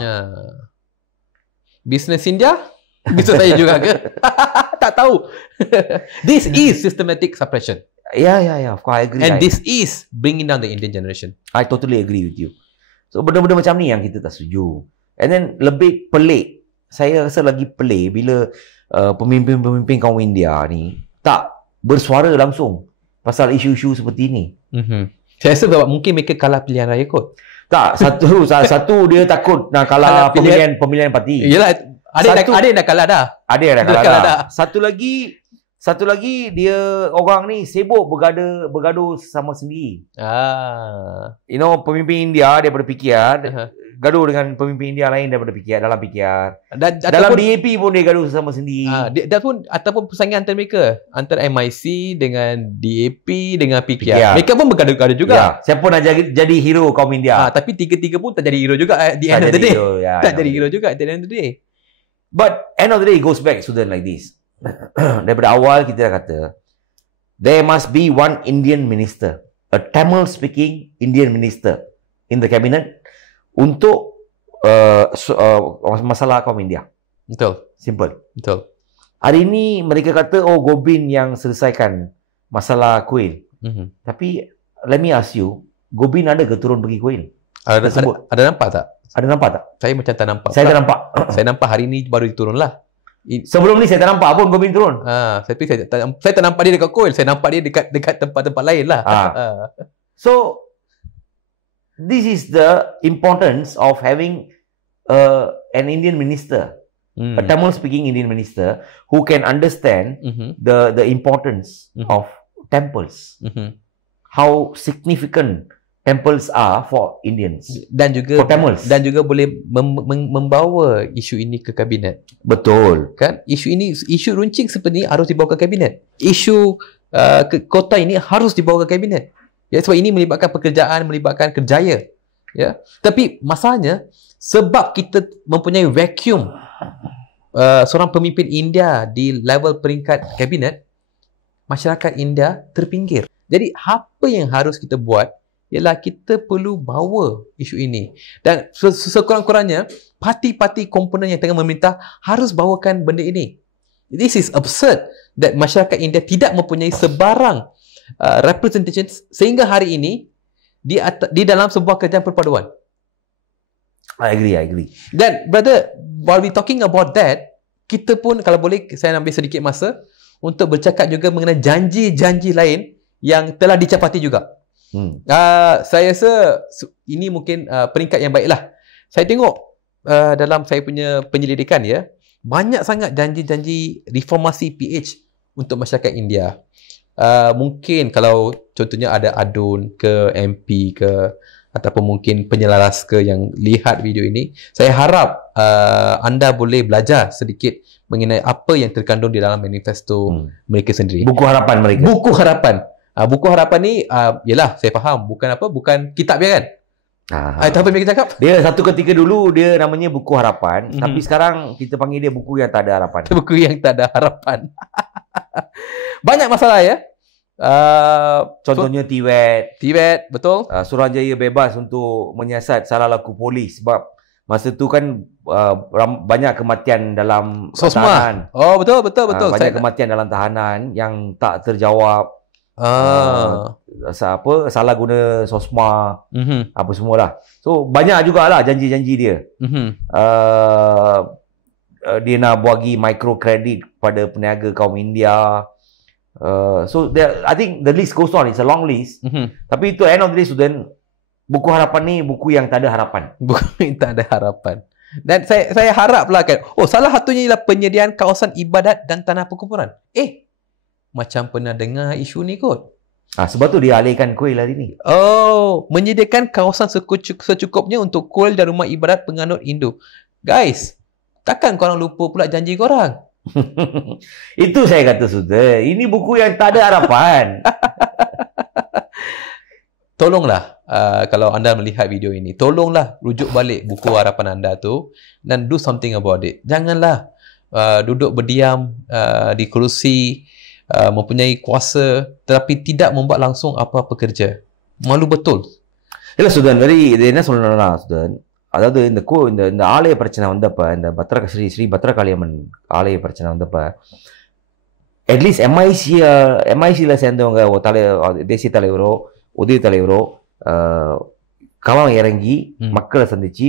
Bisnes India? Bisnes saya juga ke? Tak tahu. This is systematic suppression. Yeah, of course, I agree. And this is bringing down the Indian generation. I totally agree with you. So, benda-benda macam ni yang kita tak setuju. And then, lebih pelik. Saya rasa lagi pelik bila pemimpin-pemimpin kaum India ni tak bersuara langsung pasal isu-isu seperti ni. Saya rasa mungkin mereka kalah pilihan raya kot. Tak, satu dia takut nak kalah pemilihan parti. Yelah, ada yang dah kalah dah. Ada yang dah kalah dah. Satu lagi dia orang ni sibuk bergaduh sama sendiri. You know, pemimpin India dia berfikir gaduh dengan pemimpin India lain daripada PKR, dalam PKR. Dalam ataupun, DAP pun dia gaduh sama sendiri. Dia pun ataupun persaingan antara mereka, antara MIC dengan DAP dengan PKR. Mereka pun bergaduh-gaduh juga. Ya, siapa nak jadi hero kaum India. Tapi tiga-tiga pun tak jadi hero juga at the end of the day. Tak jadi hero juga at the end of the day. But end of the day it goes back student like this. Daripada awal kita dah kata there must be one Indian minister, a Tamil speaking Indian minister in the cabinet untuk masalah kaum India. Betul. Simple. Betul. Hari ini mereka kata Gobind yang selesaikan masalah kuil. Tapi let me ask you, Gobind ada ke turun pergi kuil? Ada nampak tak? Ada nampak tak? Saya macam tak nampak. Saya tak nampak. Saya nampak hari ni baru diturun lah. Sebelum ni saya tak nampak pun Gobind turun. Tapi saya tak nampak dia dekat kuil. Saya nampak dia dekat tempat-tempat lain lah. So this is the importance of having an Indian minister, a Tamil speaking Indian minister who can understand the importance of temples, how significant temples are for Indians dan juga for Tamils, dan juga boleh membawa isu ini ke kabinet. Betul kan? Isu runcing seperti ini harus dibawa ke kabinet. Isu kota ini harus dibawa ke kabinet. Ya, sebab ini melibatkan pekerjaan, melibatkan kerjaya. Ya. Tapi masalahnya sebab kita mempunyai vacuum seorang pemimpin India di level peringkat kabinet, masyarakat India terpinggir. Jadi apa yang harus kita buat ialah kita perlu bawa isu ini. Dan sekurang-kurangnya parti-parti komponen yang tengah memerintah harus bawakan benda ini. This is absurd that masyarakat India tidak mempunyai sebarang representation sehingga hari ini di dalam sebuah kerajaan perpaduan. I agree. Dan brother, while we talking about that, kita pun kalau boleh saya ambil sedikit masa untuk bercakap juga mengenai janji-janji lain yang telah dicapati juga. Saya rasa ini mungkin peringkat yang baiklah. Saya tengok dalam saya punya penyelidikan ya, banyak sangat janji-janji reformasi PH untuk masyarakat India. Mungkin kalau contohnya ada adun ke MP ke ataupun mungkin penyelaras ke yang lihat video ini, saya harap anda boleh belajar sedikit mengenai apa yang terkandung di dalam manifesto mereka sendiri. Buku harapan mereka. Buku harapan ni yalah saya faham bukan kitab dia kan. Tahu apa mereka cakap? Dia satu ketika dulu dia namanya buku harapan, tapi sekarang kita panggil dia buku yang tak ada harapan. Buku yang tak ada harapan. Banyak masalah ya. Contohnya TVET, betul. Suruhanjaya bebas untuk menyiasat salah laku polis sebab masa tu kan banyak kematian dalam tahanan. Oh betul. Banyak kematian dalam tahanan yang tak terjawab. Salah guna sosma, apa semualah. So banyak jugalah janji-janji dia. Dia nak bagi microcredit pada peniaga kaum India. So I think the list goes on. It's a long list. Tapi itu end of the day student, buku harapan ni buku yang tak ada harapan. Buku yang tak ada harapan. Dan saya haraplah kan. Salah satunya ialah penyediaan kawasan ibadat dan tanah perkumpulan. Macam pernah dengar isu ni kot. Sebab tu dia alihkan kuil hari ni. Menyediakan kawasan secukupnya untuk kuil dan rumah ibadat penganut Hindu. Guys, takkan korang lupa pula janji korang? Itu saya kata sudah. Ini buku yang tak ada harapan. Tolonglah kalau anda melihat video ini, tolonglah rujuk balik buku harapan anda tu dan do something about it. Janganlah duduk berdiam di kerusi, mempunyai kuasa tetapi tidak membuat langsung apa-apa kerja. Malu betul. Ila student very என்ன சொல்லணும்னா student, அதாவது இந்த ஆலய பிரச்சனை வந்தப்ப, இந்த ஸ்ரீ பத்ரகாளியம்மன் ஆலய பிரச்சனை வந்தப்ப அட்லீஸ்ட் MIC-ல சேர்ந்தவங்க தேசிய தலைவரோ உதவி தலைவரோ களம் இறங்கி மக்களை சந்திச்சு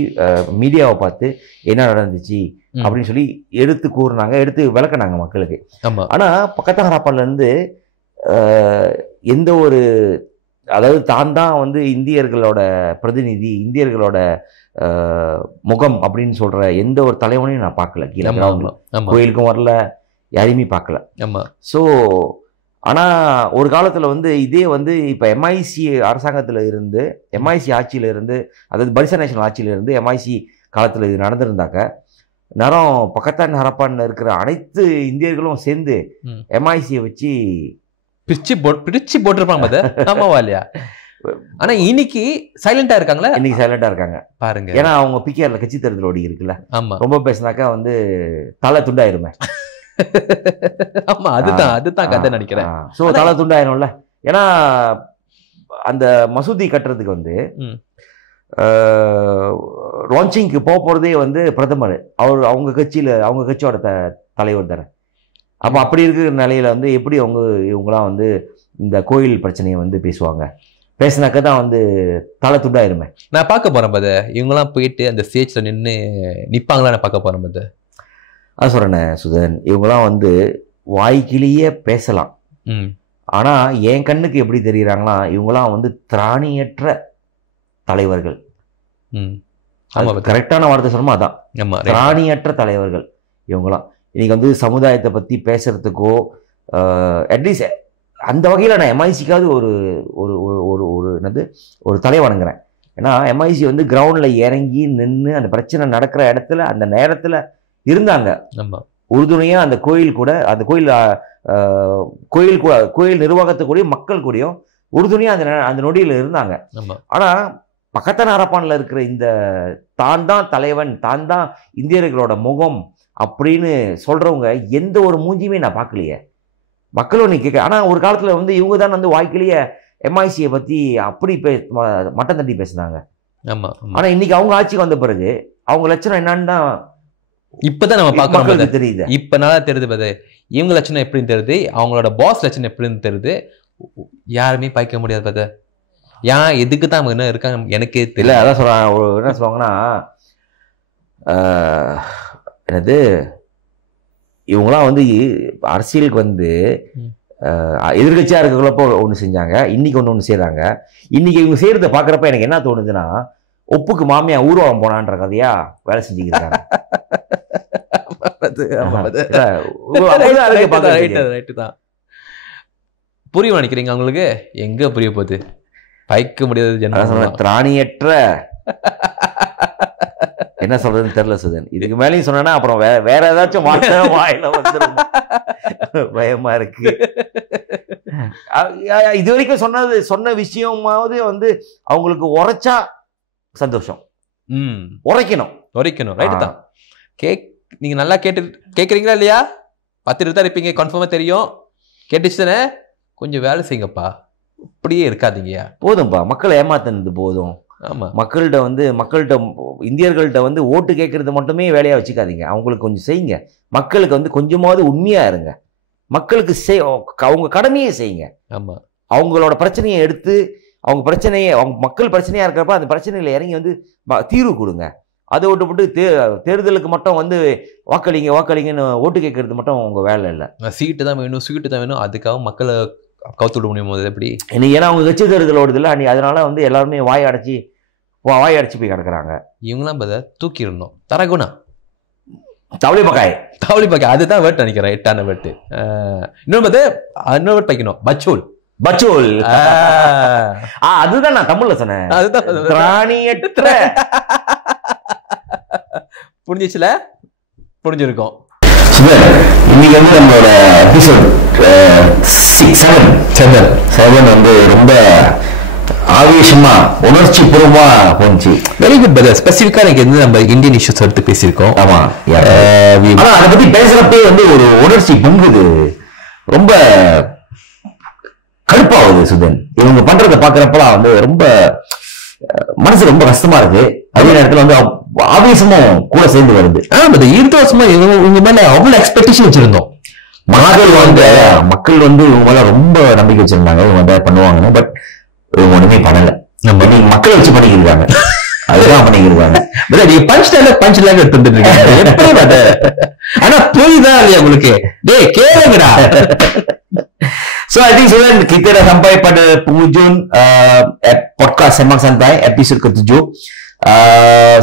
மீடியாவை பார்த்து என்ன நடந்துச்சு அப்படின்னு சொல்லி எடுத்து கூறுனாங்க, எடுத்து விளக்குனாங்க மக்களுக்கு. ஆனா பக்கத்து ஹராப்பான்ல இருந்து எந்த ஒரு, அதாவது தான் இந்தியர்களோட பிரதிநிதி, இந்தியர்களோட முகம் அப்படின்னு சொல்ற எந்த ஒரு தலைவனையும் நான் பார்க்கல. கீழே கிரவுண்ட்ல கோயிலுக்கும் வரல, யாரையுமே பார்க்கல. ஸோ ஆனால் ஒரு காலத்தில் வந்து இதே வந்து இப்போ எம்ஐசி அரசாங்கத்தில் இருந்து எம்ஐசி ஆட்சியில் இருந்து அதாவது பரிசா நேஷனல் ஆட்சியில் இருந்து எம்ஐசி காலத்தில் இது நடந்திருந்தாக்க நேரம் பக்கத்தான் ஹரப்பான் இருக்கிற அனைத்து இந்தியர்களும் சேர்ந்து எம்ஐசியை வச்சு பிரிச்சு போட்டிருப்பாங்க. ஆமாவா இல்லையா? ஆனா இன்னைக்கு சைலண்டா இருக்காங்களா? இன்னைக்கு சைலண்டா இருக்காங்க பாருங்க. ஏன்னா அவங்க பிகேஆர்ல கட்சி தேர்தல் ஓடி இருக்குல்ல. ஆமா, ரொம்ப பேசினாக்கா வந்து தலை துண்டாயிருமே. ஆமா, அதுதான் கதை நினைக்கிறேன். ஸோ தலை துண்டாயிரும்ல. ஏன்னா அந்த மசூதி கட்டுறதுக்கு வந்து லான்ச்சிங்க்கு போறதே வந்து பிரதமர் அவங்க கட்சியோட தலைவர் தானே. அப்போ அப்படி இருக்கிற நிலையில வந்து எப்படி இவங்களாம் வந்து இந்த கோயில் பிரச்சனையை வந்து பேசினாக்க தான் வந்து தலை துண்டாயிருமே. நான் பார்க்க போறேன் பத இவங்கெல்லாம் போயிட்டு அந்த ஸ்டேஜ்ல நிப்பாங்களா நான் பார்க்க போறேன் பத. அது சொல்றேனே சுதன், இவங்கெல்லாம் வந்து வாய்க்கிலேயே பேசலாம். ஆனா என் கண்ணுக்கு எப்படி தெரியுறாங்களா, இவங்கெல்லாம் வந்து திராணியற்ற தலைவர்கள். கரெக்டான வார்த்தை சொல்லணுமா? அதான், திராணியற்ற தலைவர்கள் இவங்கெல்லாம். இன்னைக்கு வந்து சமுதாயத்தை பத்தி பேசுறதுக்கோ அட்லீஸ்ட் அந்த வகையில் நான் எம்ஐசிக்காவது ஒரு ஒரு ஒரு ஒரு என்னது ஒரு தலை வணங்குறேன். ஏன்னா எம்ஐசி வந்து கிரவுண்டில் இறங்கி நின்று அந்த பிரச்சனை நடக்கிற இடத்துல அந்த நேரத்தில் இருந்தாங்க. உறுதுணையாக அந்த கோயில் கூட அந்த கோயில் நிர்வாகத்துக்கூடிய மக்கள் கூடயும் உறுதுணையாக அந்த நொடியில் இருந்தாங்க. ஆனால் பக்கத்தான் ஹரப்பானில் இருக்கிற இந்த தான் தான் தலைவன், தான் தான் இந்தியர்களோட முகம் அப்படின்னு சொல்கிறவங்க எந்த ஒரு மூஞ்சியுமே நான் பார்க்கலையே. மக்களும் நீ கேட்க. ஆனால் ஒரு காலத்தில் வந்து இவங்க தான் வந்து வாய்க்கிலேயே எம்ஐசியை பற்றி அப்படி மட்டம் தட்டி பேசுனாங்க. ஆனால் இன்னைக்கு அவங்க ஆட்சிக்கு வந்த பிறகு அவங்க லட்சணம் என்னன்னு தான் இப்பதான் நம்ம பார்க்கணும் தெரியுது. இப்ப நல்லா தெரியுது பாரு, இவங்க லட்சணம் எப்படின்னு தெரியுது, அவங்களோட பாஸ் லட்சணம் எப்படின்னு தெரியுது. யாருமே பாய்க்க முடியாது பாரு. ஏன் எதுக்கு தான் என்ன இருக்காங்க எனக்கே தெரியல. அதான் சொல்றாங்க, என்ன சொல்லுவாங்கன்னா என்னது இவங்களாம் வந்து அரசியலுக்கு வந்து எதிர்கட்சியாக இருக்கிறப்போ ஒன்று செஞ்சாங்க, இன்னைக்கு ஒன்று செய்கிறாங்க. இன்னைக்கு இவங்க செய்கிறத பார்க்குறப்ப எனக்கு என்ன தோணுதுன்னா, ஒப்புக்கு மாமியா ஊர்வலம் போனான்ற கதையா வேலை செஞ்சுக்கிறாங்க. புரிய நினைக்கிறீங்க அவங்களுக்கு? எங்க புரிய போகுது? பைக்க முடியாது. திராணியற்ற என்ன சொல்றதுன்னு தெரியல சுதன். இதுக்கு மேலேயும் சொன்னா அப்புறம் வேற ஏதாச்சும் வாயில வந்துடும், பயமா இருக்கு. இது வரைக்கும் சொன்ன விஷயமாவது வந்து அவங்களுக்கு உரைச்சா சந்தோஷம். உரைக்கணும். ரைட்டு தான். நீங்க நல்லா கேக்குறீங்களா இல்லையா? 10 தான் இருப்பீங்க, கன்ஃபார்மா தெரியும். கேட்டுச்சு தானே? கொஞ்சம் வேலை செய்யுங்கப்பா, இப்படியே இருக்காதீங்கயா. போதும்பா, மக்களை ஏமாத்தினது போதும். ஆமா, மக்கள்கிட்ட இந்தியர்கள்ட்ட வந்து ஓட்டு கேட்கறது மட்டுமே வேலையா வச்சுக்காதீங்க. அவங்களுக்கு கொஞ்சம் செய்யுங்க. மக்களுக்கு வந்து கொஞ்சமாவது உண்மையா இருங்க. மக்களுக்கு அவங்க கடமையை செய்யுங்க. ஆமா, அவங்களோட பிரச்சனையை எடுத்து அவங்க மக்கள் பிரச்சனையா இருக்கிறப்ப அந்த பிரச்சனைகளை இறங்கி வந்து தீர்வு கொடுங்க. அதை விட்டு தேர்தலுக்கு மட்டும் வந்து வாக்களிங்கன்னு ஓட்டு கேட்கறது மட்டும் உங்க வேலை இல்லை. சீட்டு தான் வேணும், அதுக்காக மக்களை கவுத்து விட முடியும் போது எப்படி? ஏன்னா அவங்க கட்சி தேர்தல் ஓடுதில்ல, அதனால வந்து எல்லாருமே வாய் அடைச்சி போய் கிடக்குறாங்க. இவங்களாம் தூக்கி இருந்தோம். தரகுணா தவளி பக்காய் அதுதான் வேட்டு நினைக்கிறேன், 8ஆன வேட்டு. இன்னொரு வேட்டு பைக்கணும், பச்சோல். அதுதான் நான் தமிழ்ல சொன்னேன். அதுதான் திராணியற்ற. புரிஞ்சிச்சுல? புரிஞ்சிருக்கோம். இன்னைக்கு வந்து நம்மளோட எபிசோட் 7 வந்து ரொம்ப ஆவேசமா உணர்ச்சி பூர்வமா போச்சு. Very good brother. ஸ்பெசிஃபிக்கா எனக்கு எந்த நம்ம இந்தியன் இஷ்யூஸ் எடுத்து பேசியிருக்கோம். ஆமா, ஆனா அதை பத்தி பேசுறப்பே வந்து ஒரு உணர்ச்சி பொங்குது, ரொம்ப கடுப்பாகுது சுதன். இவங்க பண்றதை பாக்குறப்பெல்லாம் வந்து ரொம்ப மனசு ரொம்ப கஷ்டமா இருக்கு. அதே நேரத்துல வந்து ஆவேசமும் கூட சேர்ந்து வருது. 20 வருஷமா இவங்க மேல அவ்வளவு எக்ஸ்பெக்டேஷன் வச்சிருந்தோம். மக்கள் வந்து இவங்க மேல ரொம்ப நம்பிக்கை வச்சிருந்தாங்க, இவங்க வந்து பண்ணுவாங்க. பட் இவங்க ஒண்ணுமே பண்ணல. நம்ம மக்களை வச்சு பண்ணிக்கிறாங்க, அதுதான் பண்ணிக்கிறாங்க. பஞ்ச் லைன் எடுத்துட்டு இருக்காங்க. ஆனா புரியுதா இல்லையா உங்களுக்கு? டேய் கேளுங்கடா. So I think Sudan, kita dah sampai pada penghujung podcast Sembang Santai episod ke-7.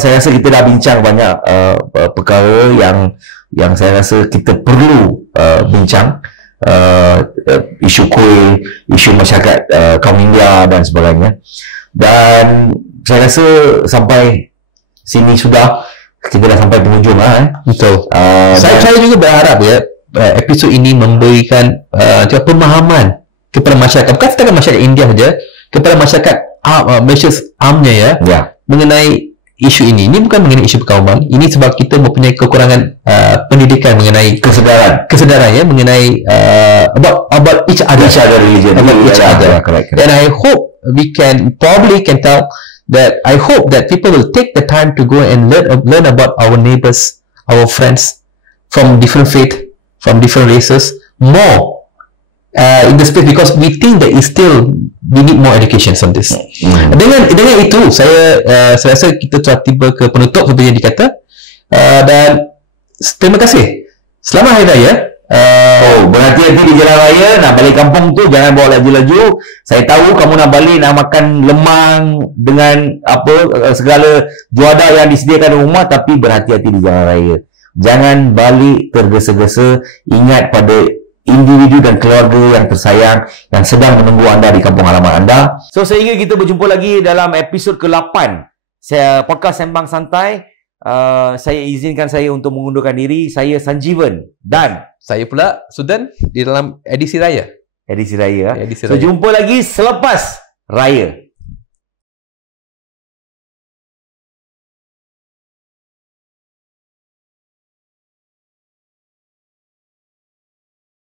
Saya rasa kita dah bincang banyak perkara yang saya rasa kita perlu bincang. isu kuil, isu masyarakat kaum India dan sebagainya. Dan saya rasa sampai sini sudah, kita dah sampai penghujung Betul. Saya juga berharap episod ini memberikan pemahaman kepada masyarakat, bukan setakat masyarakat India saja, kepada masyarakat Malaysia amnya mengenai isu ini. Ini bukan mengenai isu perkauman. Ini sebab kita mempunyai kekurangan pendidikan mengenai kesedaran mengenai about each other religion, about each other. Correct. And I hope we can tell that I hope that people will take the time to go and learn about our neighbors, our friends from different faith, from different races, more in the space, because we think that we need more education on this. Dengan itu, saya rasa kita telah tiba ke penutup seperti yang dikata, dan terima kasih. Selamat Hari Raya. Berhati-hati di jalan raya, nak balik kampung tu jangan bawa laju-laju. Saya tahu kamu nak balik, nak makan lemang dengan segala juada yang disediakan di rumah, tapi berhati-hati di jalan raya. Jangan balik tergesa-gesa. Ingat pada individu dan keluarga yang tersayang yang sedang menunggu anda di kampung halaman anda. So sehingga kita berjumpa lagi dalam episod ke-8 saya podcast Sembang Santai. Saya izinkan saya untuk mengundurkan diri. Saya Sanjeevan dan saya pula Sudan di dalam edisi raya. So jumpa lagi selepas raya.